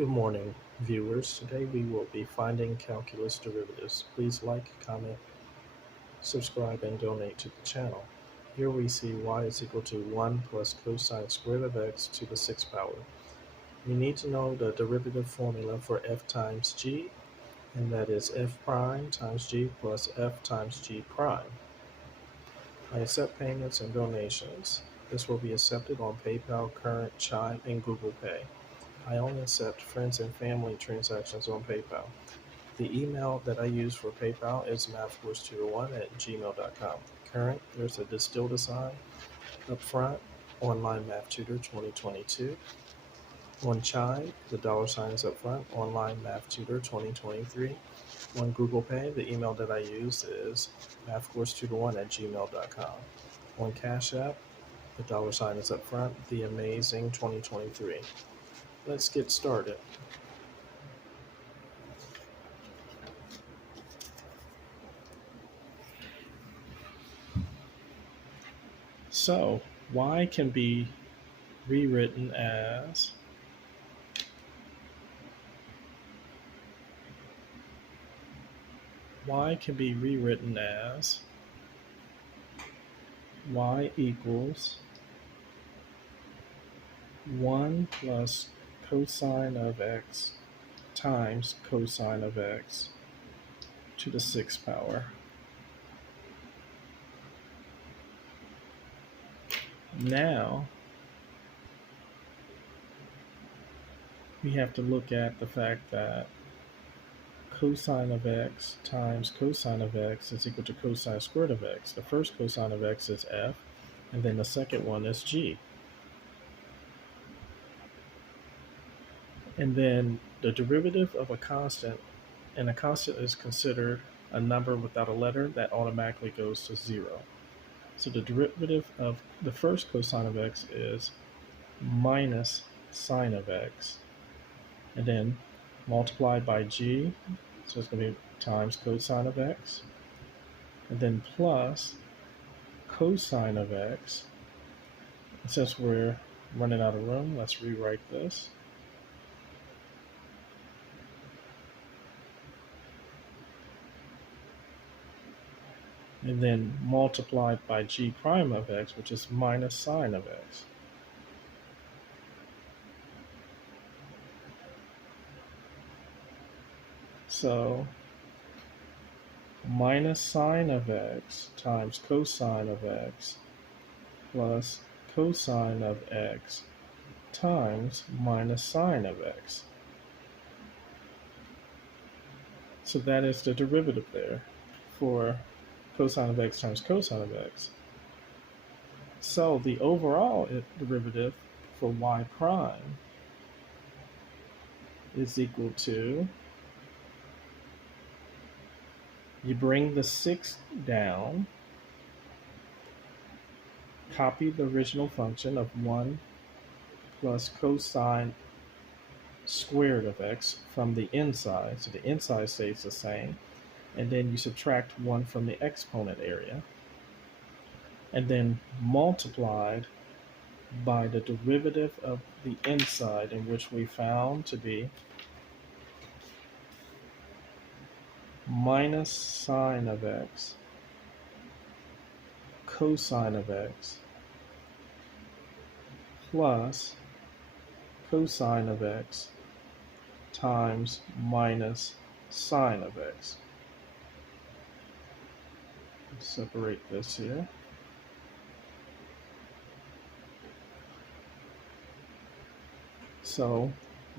Good morning, viewers. Today we will be finding calculus derivatives. Please like, comment, subscribe, and donate to the channel. Here we see y is equal to 1 plus cosine squared of x to the 6th power. We need to know the derivative formula for f times g, and that is f prime times g plus f times g prime. I accept payments and donations. This will be accepted on PayPal, Current, Chime, and Google Pay. I only accept friends and family transactions on PayPal. The email that I use for PayPal is mathcourse201@gmail.com. Current, there's a distilled sign up front, Online Math Tutor 2022. On Chime, the dollar sign is up front, Online Math Tutor 2023. On Google Pay, the email that I use is mathcourse201@gmail.com. On Cash App, the dollar sign is up front, theamazing2023. Let's get started. So y can be rewritten as y equals 1 plus cosine of x times cosine of x to the 6th power. Now we have to look at the fact that cosine of x times cosine of x is equal to cosine squared of x. The first cosine of x is f, and then the second one is g. And then the derivative of a constant, and a constant is considered a number without a letter that automatically goes to 0. So the derivative of the first cosine of x is minus sine of x, and then multiplied by g, so it's going to be times cosine of x, and then plus cosine of x. And since we're running out of room, let's rewrite this. And then multiplied by g prime of x, which is minus sine of x. So minus sine of x times cosine of x plus cosine of x times minus sine of x. So that is the derivative there for cosine of x times cosine of x. So the overall derivative for y prime is equal to, you bring the 6 down, copy the original function of 1 plus cosine squared of x from the inside, so the inside stays the same, and then you subtract 1 from the exponent area, and then multiplied by the derivative of the inside, in which we found to be minus sine of x cosine of x plus cosine of x times minus sine of x. Separate this here. So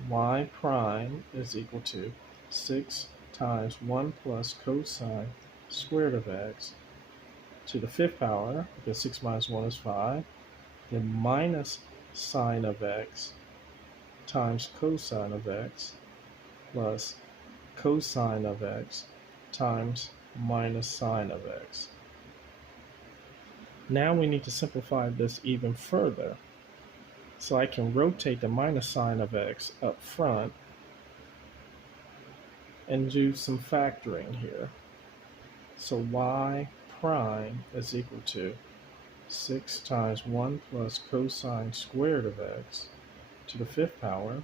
y prime is equal to 6 times 1 plus cosine squared of x to the 5th power, because 6 minus 1 is 5, then minus sine of x times cosine of x plus cosine of x times minus sine of x. Now we need to simplify this even further. So I can rotate the minus sine of x up front and do some factoring here. So y prime is equal to 6 times 1 plus cosine squared of x to the 5th power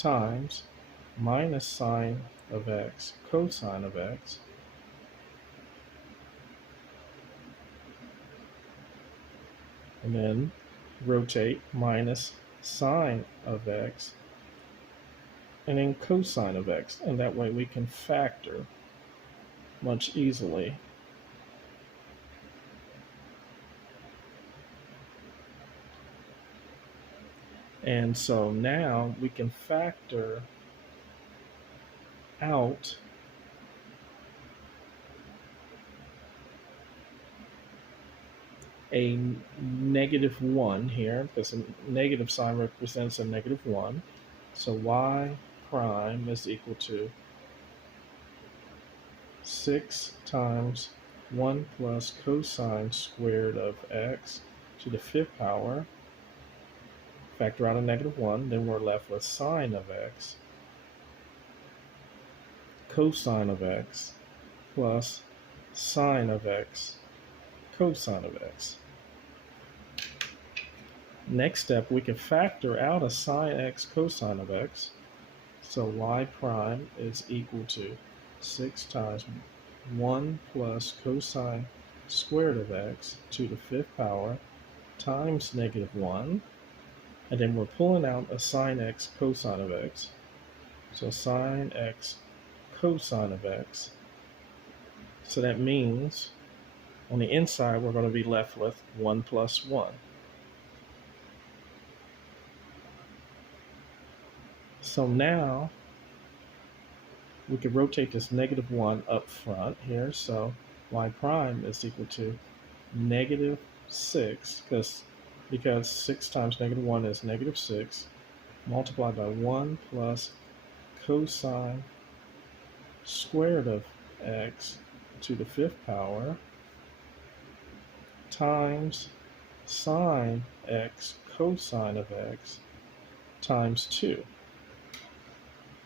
times minus sine of x cosine of x and then rotate minus sine of x and then cosine of x, and that way we can factor much easily. And so now we can factor out a -1 here, because a negative sign represents a -1. So y prime is equal to 6 times 1 plus cosine squared of x to the 5th power. Factor out a -1, then we're left with sine of x, cosine of x, plus sine of x, cosine of x. Next step, we can factor out a sine x cosine of x. So y prime is equal to 6 times 1 plus cosine squared of x to the 5th power times -1. And then we're pulling out a sine x cosine of x. So sine x cosine of x. So that means on the inside, we're going to be left with 1 plus 1. So now we could rotate this -1 up front here. So y prime is equal to -6, because 6 times -1 is -6, multiplied by 1 plus cosine squared of x to the 5th power times sine x cosine of x times 2.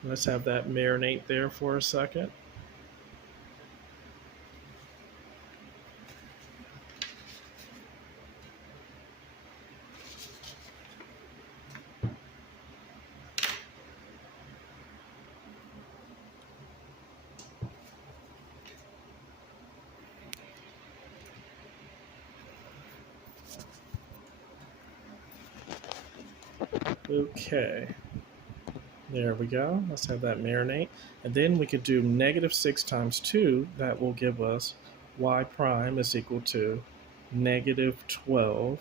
Let's have that marinate there for a second. Okay, there we go. Let's have that marinate. And then we could do -6 times 2. That will give us y prime is equal to -12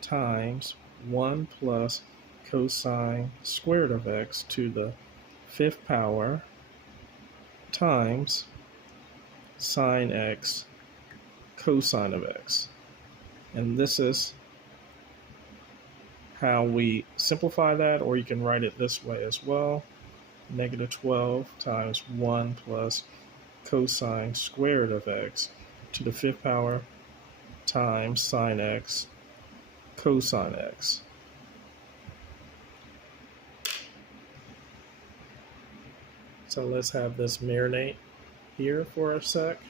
times 1 plus cosine squared of x to the 5th power times sine x cosine of x. And this is how we simplify that, or you can write it this way as well. -12 times 1 plus cosine squared of x to the 5th power times sine x cosine x. So let's have this marinate here for a sec.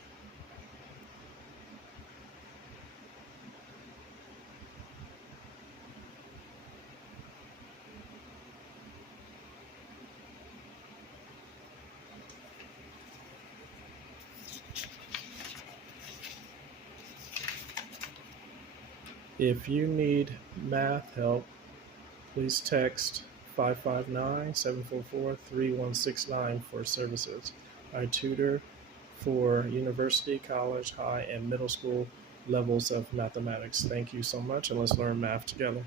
If you need math help, please text 559-744-3169 for services. I tutor for university, college, high, and middle school levels of mathematics. Thank you so much, and let's learn math together.